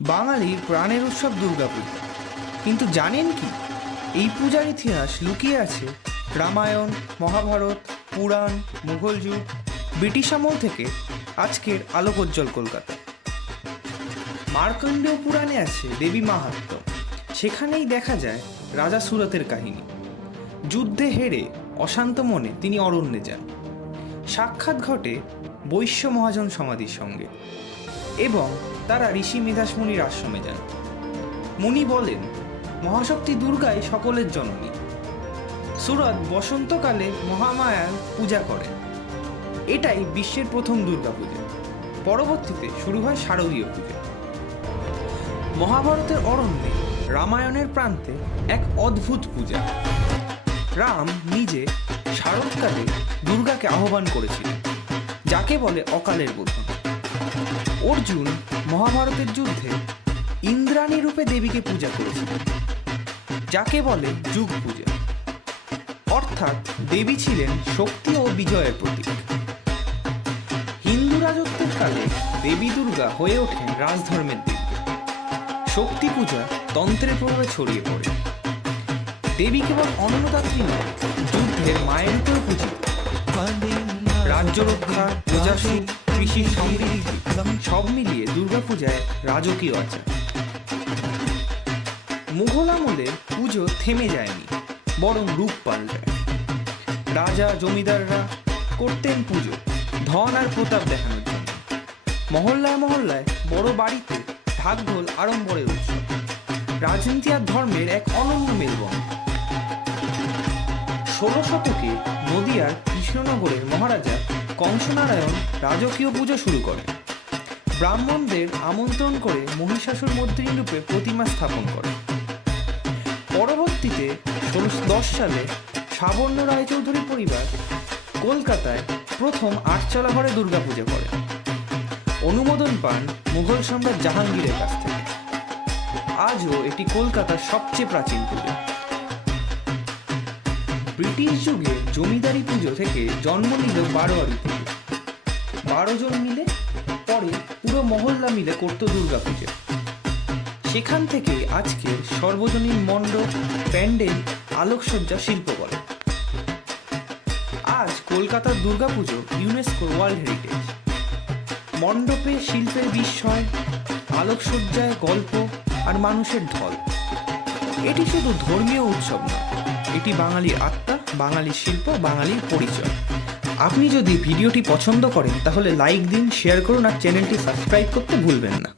বাঙালির প্রাণের উৎসব দুর্গাপূজা। কিন্তু জানেন কি, এই পূজার ইতিহাস লুকিয়ে আছে রামায়ণ, মহাভারত, পুরাণ, মুঘল যুগ, ব্রিটিশ আমল থেকে আজকের আলোকোজ্জ্বল কলকাতা। মার্কণ্ডেয় পুরাণে আছে দেবী মাহাত্ম্য। সেখানেই দেখা যায় রাজা সুরতের কাহিনী। যুদ্ধে হেরে অশান্ত মনে তিনি অরণ্যে যান। সাক্ষাৎ ঘটে বৈশ্য মহাজন সমাধির সঙ্গে এবং তারা ঋষি মেধাস মুনির আশ্রমে যান। মুনি বলেন, মহাশক্তি দুর্গাই সকলের জননী। সুরত বসন্তকালে মহামায়ার পূজা করেন। এটাই বিশ্বের প্রথম দুর্গাপূজা। পরবর্তীতে শুরু হয় শারদীয় পূজা। মহাভারতের অরণ্যে, রামায়ণের প্রান্তে এক অদ্ভুত পূজা। রাম নিজে শারদকালে দুর্গাকে আহ্বান করেছিলেন, যাকে বলে অকালের বোধন। অর্জুন মহাভারতের যুদ্ধে ইন্দ্রাণী রূপে দেবীকে পূজা করেছিলেন, যাকে বলে যুগ পূজা। অর্থাৎ দেবী ছিলেন শক্তি ও বিজয়ের প্রতীক। হিন্দু রাজত্বের কালে দেবী দুর্গা হয়ে ওঠেন রাজধর্মের দেবী। শক্তি পূজা তন্ত্রের প্রভাবে ছড়িয়ে পড়ে। দেবী কেবল অন্নদাত্রী নয়, যুদ্ধের মায়ের উপরে পূজিত। রাজ্য রক্ষা, প্রজাসুখ, কৃষি সমৃদ্ধি সব মিলিয়ে দুর্গাপূজায় রাজকীয় আচার। মুঘল আমলে পুজো থেমে যায়নি, বরং রূপ পাল্টায়। রাজা জমিদাররা করতেন পুজো ধন আর প্রতাপ দেখানোর জন্য। মহল্লায় মহল্লায় বড় বাড়িতে ঢাকঢোল আড়ম্বরের উৎসব। রাজনীতি আর ধর্মের এক অনন্য মেলবন্ধন। 16 শতকে নদিয়ার কৃষ্ণনগরের মহারাজা কংসনারায়ণ রাজকীয় পুজো শুরু করেন। ব্রাহ্মণদের আমন্ত্রণ করে মহিষাসুর মর্দিনী রূপে প্রতিমা স্থাপন করেন। পরবর্তীতে 1610 সালে সাবর্ণ রায়চৌধুরী পরিবার কলকাতায় প্রথম আটচালা ঘরে দুর্গাপূজা করেন। অনুমোদন পান মুঘল সম্রাট জাহাঙ্গীরের কাছ থেকে। আজও এটি কলকাতার সবচেয়ে প্রাচীন পুজো। ব্রিটিশ যুগে জমিদারি পুজো থেকে জন্ম নিল বারোয়ারি পুজো। 12 জন মিলে, পরে পুরো মহল্লা মিলে করত দুর্গাপুজো। সেখান থেকে আজকে সর্বজনীন মণ্ডপ, প্যান্ডেল, আলোকসজ্জা শিল্প বলে। আজ কলকাতার দুর্গাপুজো ইউনেস্কোর ওয়ার্ল্ড হেরিটেজ। মণ্ডপে শিল্পের বিস্ময়, আলোকসজ্জায় গল্প আর মানুষের ঢল। এটি শুধু ধর্মীয় উৎসব নয়, এটি বাঙালির আত্মা, বাঙালির শিল্প, বাঙালির পরিচয়। আপনি যদি ভিডিওটি পছন্দ করেন তাহলে লাইক দিন, শেয়ার করুন আর চ্যানেলটি সাবস্ক্রাইব করতে ভুলবেন না।